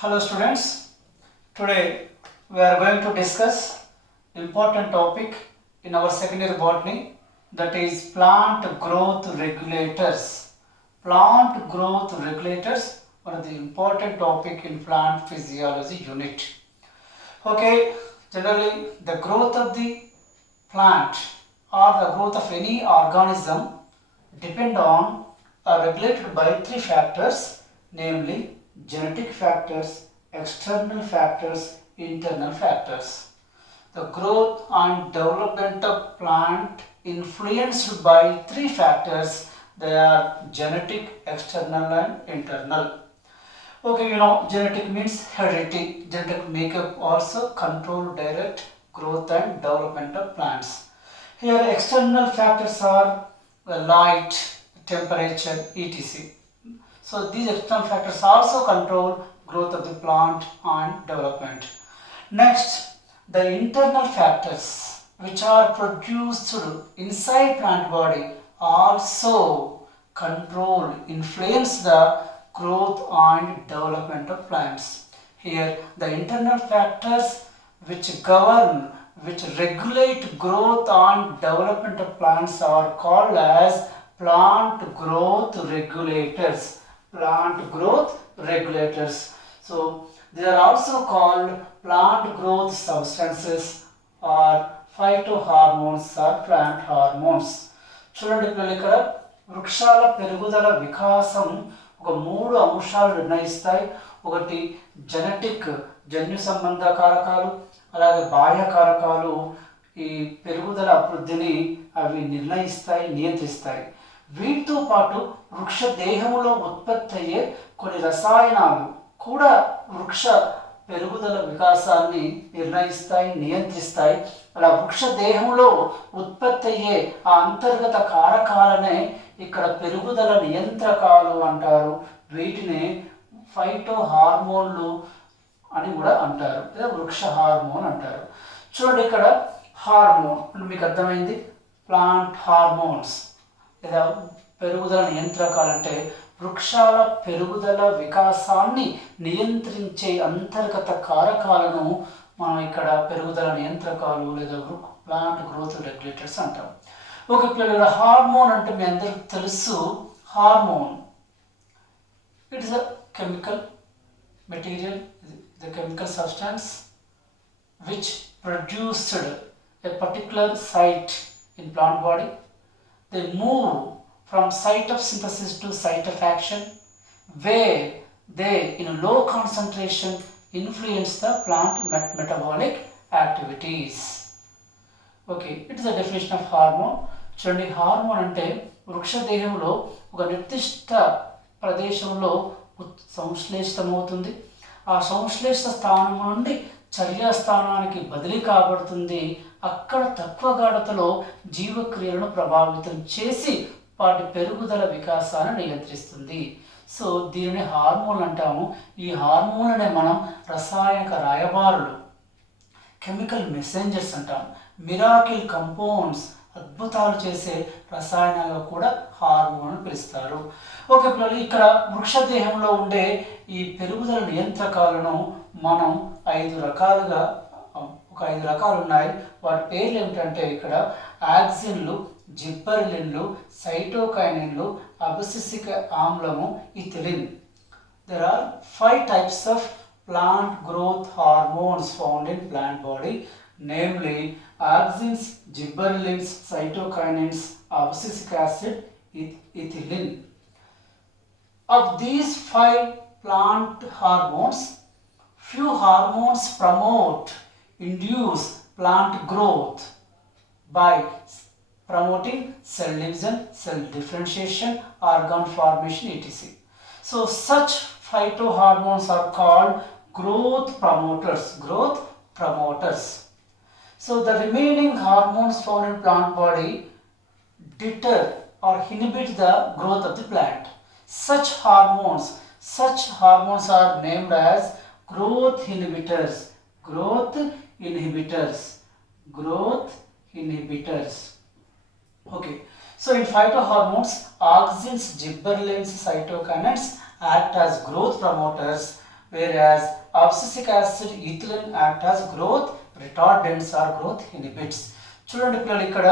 Hello students, today we are going to discuss important topic in our second year botany, that is plant growth regulators. Plant growth regulators, one of the important topic in plant physiology unit. Okay, generally the growth of the plant or the growth of any organism depend on are regulated by three factors, namely genetic factors, external factors, internal factors. The growth and development of plant influenced by three factors. They are genetic, external and internal. Okay, genetic means heredity. Genetic makeup also control direct growth and development of plants. Here external factors are light, temperature, etc. So these external factors also control growth of the plant and development. Next, the internal factors which are produced inside plant body also control, influence the growth and development of plants. Here the internal factors which govern, which regulate growth and development of plants are called as plant growth regulators. Plant growth regulators. So they are also called plant growth substances or phytohormones or plant hormones. చూడండి పిల్లలు, ఇక్కడ వృక్షాల పెరుగుదల వికాసం ఒక మూడు అంశాలు నిర్ణయిస్తాయి. ఒకటి జెనెటిక్, జన్యు సంబంధ కారకాలు, అలాగే బాహ్య కారకాలు ఈ పెరుగుదల అభివృద్ధిని అవి నిర్ణయిస్తాయి, నియంత్రిస్తాయి. వీటితో పాటు వృక్ష దేహములో ఉత్పత్తి అయ్యే కొన్ని రసాయనాలు కూడా వృక్ష పెరుగుదల వికాసాన్ని నిర్ణయిస్తాయి, నియంత్రిస్తాయి. అలా వృక్ష దేహంలో ఉత్పత్తి అయ్యే ఆ అంతర్గత కారకాలనే ఇక్కడ పెరుగుదల నియంత్రకాలు అంటారు. వీటిని ఫైటో హార్మోన్లు అని కూడా అంటారు, లేదా వృక్ష హార్మోన్ అంటారు. చూడండి, ఇక్కడ హార్మోన్ మీకు అర్థమైంది. ప్లాంట్ హార్మోన్స్ లేదా పెరుగుదల నియంత్రకాలంటే వృక్షాల పెరుగుదల వికాసాన్ని నియంత్రించే అంతర్గత కారకాలను మనం ఇక్కడ పెరుగుదల నియంత్రకాలు లేదా ప్లాంట్ గ్రోత్ రెగ్యులేటర్స్ అంటాం. ఓకే పిల్లలు, హార్మోన్ అంటే మీ అందరికి తెలుసు. Hormone it is a chemical material, the chemical substance which produced a particular site in plant body. They move from site of synthesis to site of action, where they in a low concentration influence the plant metabolic activities. Okay, it is a definition of hormone. చూడండి, హార్మోన్ అంటే వృక్ష దేహంలో ఒక నిర్దిష్ట ప్రదేశంలో సంశ్లేషితమవుతుంది. ఆ సంశ్లేషిత స్థానం నుండి చర్యా స్థానానికి బదిలీ కాబడుతుంది. అక్కడ తక్కువ గాఢతలో జీవక్రియలను ప్రభావితం చేసి వాటి పెరుగుదల వికాసాన్ని నియంత్రిస్తుంది. సో దీనిని హార్మోన్లు అంటాము. ఈ హార్మోన్లనే మనం రసాయనిక రాయబారులు, కెమికల్ మెసెంజర్స్ అంటాం. మిరాకిల్ కంపౌండ్స్, అద్భుతాలు చేసే రసాయనాలుగా కూడా హార్మోన్లు పిలుస్తారు. ఓకే పిల్లలు, ఇక్కడ వృక్ష దేహంలో ఉండే ఈ పెరుగుదల నియంత్రకాలను మనం 5 రకాలుగా, ఒక 5 రకాలు ఉన్నాయి. వాటి పేర్లు ఏమిటంటే ఇక్కడ యాక్సిన్లు, జిబ్బర్లిన్లు, సైటోకైనిన్లు, అబసిసిక్ ఆమ్లము, ethylene. There are 5 types of plant growth hormones found in plant body, namely auxins, gibberellins, cytokinins, abscisic acid, ethylene. Of these 5 plant hormones, few hormones promote, induce plant growth by promoting cell division, cell differentiation, organ formation, etc. So such phytohormones are called growth promoters. Growth promoters. So the remaining hormones found in plant body deter or inhibit the growth of the plant. Such hormones are named as growth inhibitors. Growth inhibitors. Growth inhibitors. Okay. So in phytohormones, auxins, gibberellins, cytokinins act as growth promoters, whereas abscisic acid, ethylene act as growth retardants or growth inhibits. చూడండి పిల్లలు, ఇక్కడ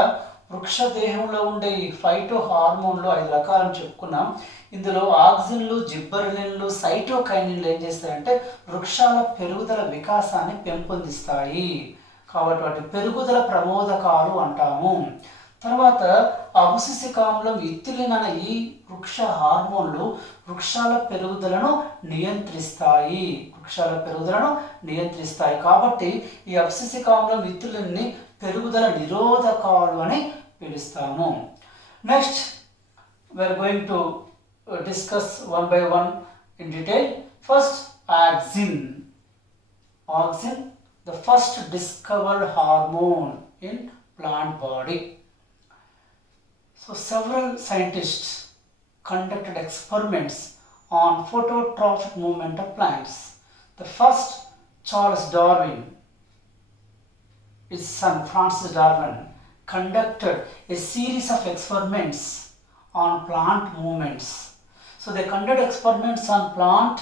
వృక్ష దేహంలో ఉండే ఈ ఫైటో హార్మోన్లు 5 రకాలని చెప్పుకున్నాం. ఇందులో ఆక్సిన్లు, జిబ్బరెలిన్లు, సైటోకైనిన్లు ఏం చేస్తాయంటే వృక్షాల పెరుగుదల వికాసాన్ని పెంపొందిస్తాయి. కాబట్టి వాటి పెరుగుదల ప్రమోదకాలు అంటాము. తర్వాత అబసిసిక్ ఆమ్లం, ఇథిలిన్ అనే ఈ వృక్ష హార్మోన్లు వృక్షాల పెరుగుదలను నియంత్రిస్తాయి. కాబట్టి ఈ అబసిసిక్ ఆమ్లం, ఇథిలిన్ని పెరుగుదల నిరోధకాలు అని పిలుస్తాము. Next we're going to discuss one by one in detail. First, auxin. Auxin, the first discovered hormone in plant body. So several scientists conducted experiments on phototrophic movement of plants. The first, Charles Darwin, his son Francis Darwin, conducted a series of experiments on plant movements. So they conducted experiments on plant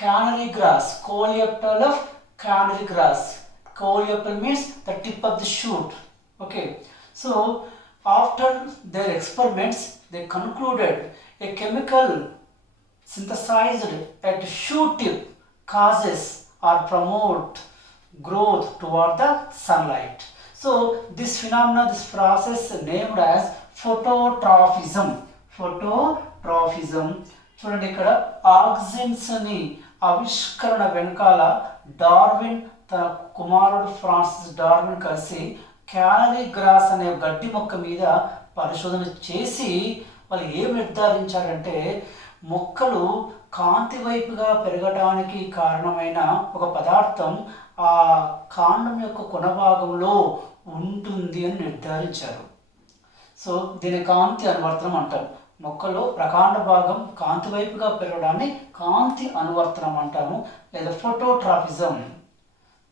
canary grass, coleoptile of canary grass. Coleoptile means the tip of the shoot. Okay. So after their experiments, they concluded a chemical synthesized at shoot tip causes or promote growth toward the sunlight. So this phenomena, this process named as phototrophism. చూడండి, ఇక్కడ ఆక్సిన్స్ ని ఆవిష్కరణ వెనకాల డార్విన్ తన కుమారుడు Francis Darwin కలిసి canary gross అనే గడ్డి మొక్క మీద పరిశోధన చేసి వాళ్ళు ఏం నిర్ధారించారంటే మొక్కలు కాంతి వైపుగా పెరగడానికి కారణమైన ఒక పదార్థం ఆ కాండం యొక్క కొన భాగంలో ఉంటుంది అని నిర్ధారించారు. సో దీని కాంతి అనువర్తనం అంటారు. మొక్కలో ప్రకాండ భాగం కాంతి వైపుగా పెరగడాన్ని కాంతి అనువర్తనం అంటాము, లేదా ఫోటోట్రాఫిజం.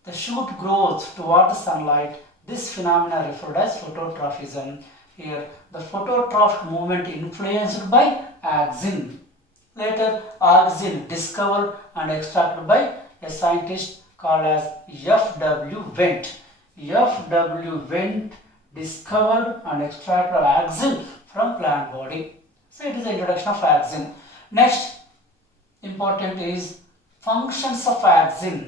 The shoot growth toward the sunlight. This phenomena referred as phototrophism. Here, the phototrophic movement influenced by auxin. Later, auxin discovered and extracted by a scientist called as F.W. Wendt. F.W. Wendt discovered and extracted auxin from plant body. So it is the introduction of auxin. Next important is functions of auxin.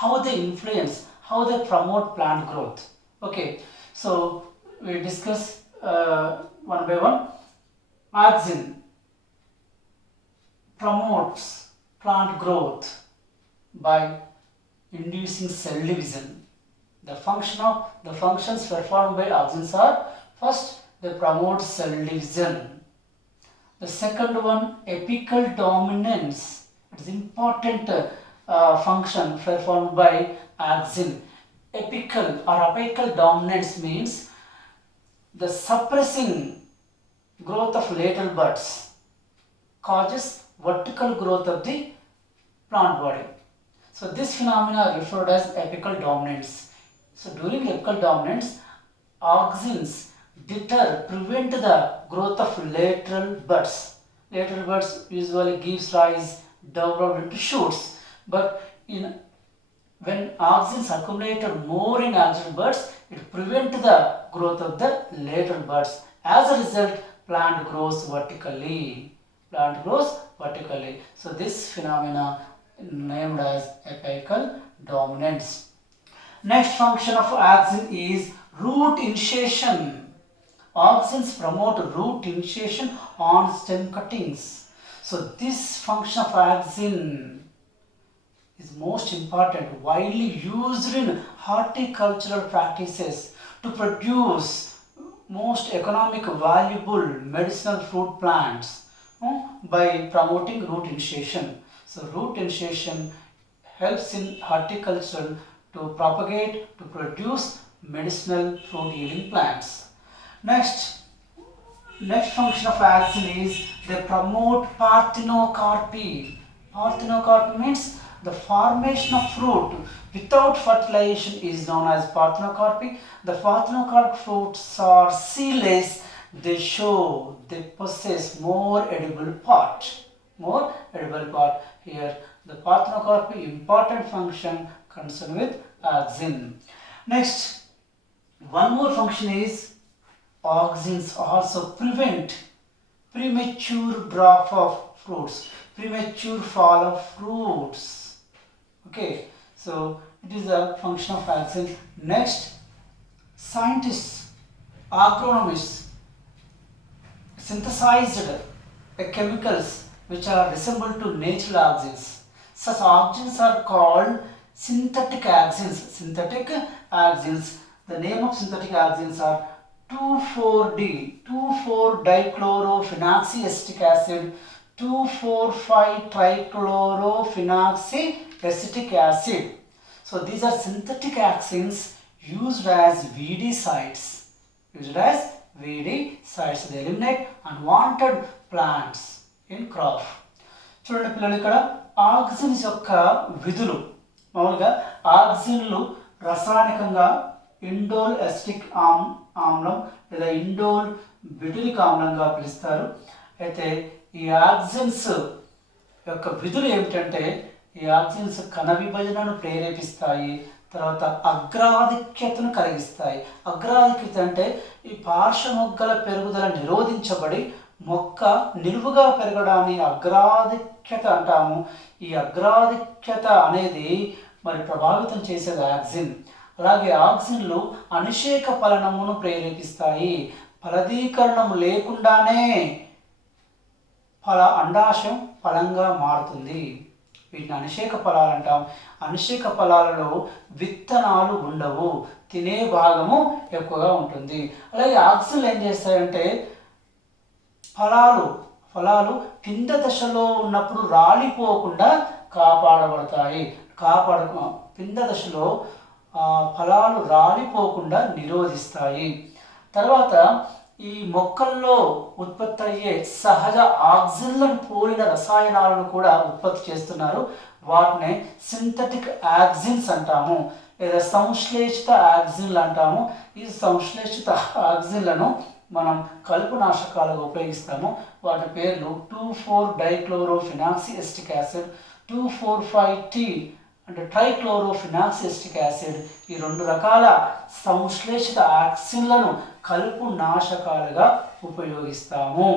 How they influence, how they promote plant growth. Okay, so we discuss one by one. Auxin promotes plant growth by inducing cell division. The functions performed by auxins are: first, they promote cell division. The second one, apical dominance. It is important function performed by auxin. Apical or apical dominance means the suppressing growth of lateral buds causes vertical growth of the plant body. So this phenomena referred as apical dominance. So during apical dominance, auxins prevent the growth of lateral buds. Lateral buds usually gives rise develop into shoots, but when auxins accumulated more in axial buds, it prevents the growth of the lateral buds. As a result, plant grows vertically. So this phenomena named as apical dominance. Next function of auxin is root initiation. Auxins promote root initiation on stem cuttings. So this function of auxin is most important, widely used in horticultural practices to produce most economic valuable medicinal fruit plants by promoting root initiation. So root initiation helps in horticulture to propagate, to produce medicinal fruit yielding plants. Next function of auxin is they promote parthenocarpy. Parthenocarpy means the formation of fruit without fertilization is known as parthenocarpy. The parthenocarp fruits are seedless. They possess more edible part. more edible part. Here the parthenocarp important function concerned with auxin. Next, one more function is auxins also prevent premature drop of fruits, premature fall of fruits. Okay, so it is a function of auxin. Next, scientists, agronomists synthesized chemicals which are resemble to natural auxins. Such auxins are called synthetic auxins. Synthetic auxins. The name of synthetic auxins are 2,4-D, 2,4-dichlorophenoxyacetic acid, 2,4,5-trichlorophenoxyacetic acid. So these are synthetic auxins used as weedicides. They eliminate unwanted plants in crop. చూడండి పిల్లలు, ఇక్కడ ఆక్సిన్స్ యొక్క విధులు. మామూలుగా ఆక్సిన్లు రసాయనికంగా indole acidic ఆమ్లం లేదా ఇండోల్ బ్యూటిలిక్ ఆమ్లంగా పిలుస్తారు. అయితే ఈ ఆక్సిన్స్ యొక్క విధులు ఏమిటంటే, ఈ ఆక్సిన్స్ కణ విభజనను ప్రేరేపిస్తాయి, తర్వాత అగ్రాధిక్యతను కలిగిస్తాయి. అగ్రాధిక్యత అంటే ఈ పార్శ్వ మొగ్గల పెరుగుదల నిరోధించబడి మొక్క నిలువుగా పెరగడాన్ని అగ్రాధిక్యత అంటాము. ఈ అగ్రాధిక్యత అనేది మరి ప్రభావితం చేసేది ఆక్సిన్. అలాగే ఆక్సిన్లు అనిషేక ఫలనమును ప్రేరేపిస్తాయి. ఫలదీకరణం లేకుండానే అండాశయం ఫలంగా మారుతుంది. వీటిని అనిషేక ఫలాలు అంటాం. అనిషేక ఫలాలలో విత్తనాలు ఉండవు, తినే భాగము ఎక్కువగా ఉంటుంది. అలాగే ఆక్సిన్లు ఏం చేస్తాయంటే ఫలాలు పిండ దశలో ఉన్నప్పుడు రాలిపోకుండా కాపాడబడతాయి. పిండ దశలో ఫలాలు రాలిపోకుండా నిరోధిస్తాయి. తర్వాత ఈ మొక్కల్లో ఉత్పత్తి అయ్యే సహజ ఆక్సిన్లను పోలిన రసాయనాలను కూడా ఉత్పత్తి చేస్తున్నారు. వాటిని సింథటిక్ ఆక్సిన్స్ అంటాము, లేదా సంశ్లేషిత ఆక్సిన్లు అంటాము. ఈ సంశ్లేషిత ఆక్సిన్లను మనం కలుపు నాశకాలుగా ఉపయోగిస్తాము. వాటి పేర్లు 2,4-డైక్లోరోఫినాక్సియాసిటిక్ యాసిడ్, 2,4,5-T అంటే ట్రైక్లోరోఫినాక్సియాసిటిక్ యాసిడ్. ఈ రెండు రకాల సంశ్లేషిత ఆక్సిన్లను కలుపు నాశకాలుగా ఉపయోగిస్తాము.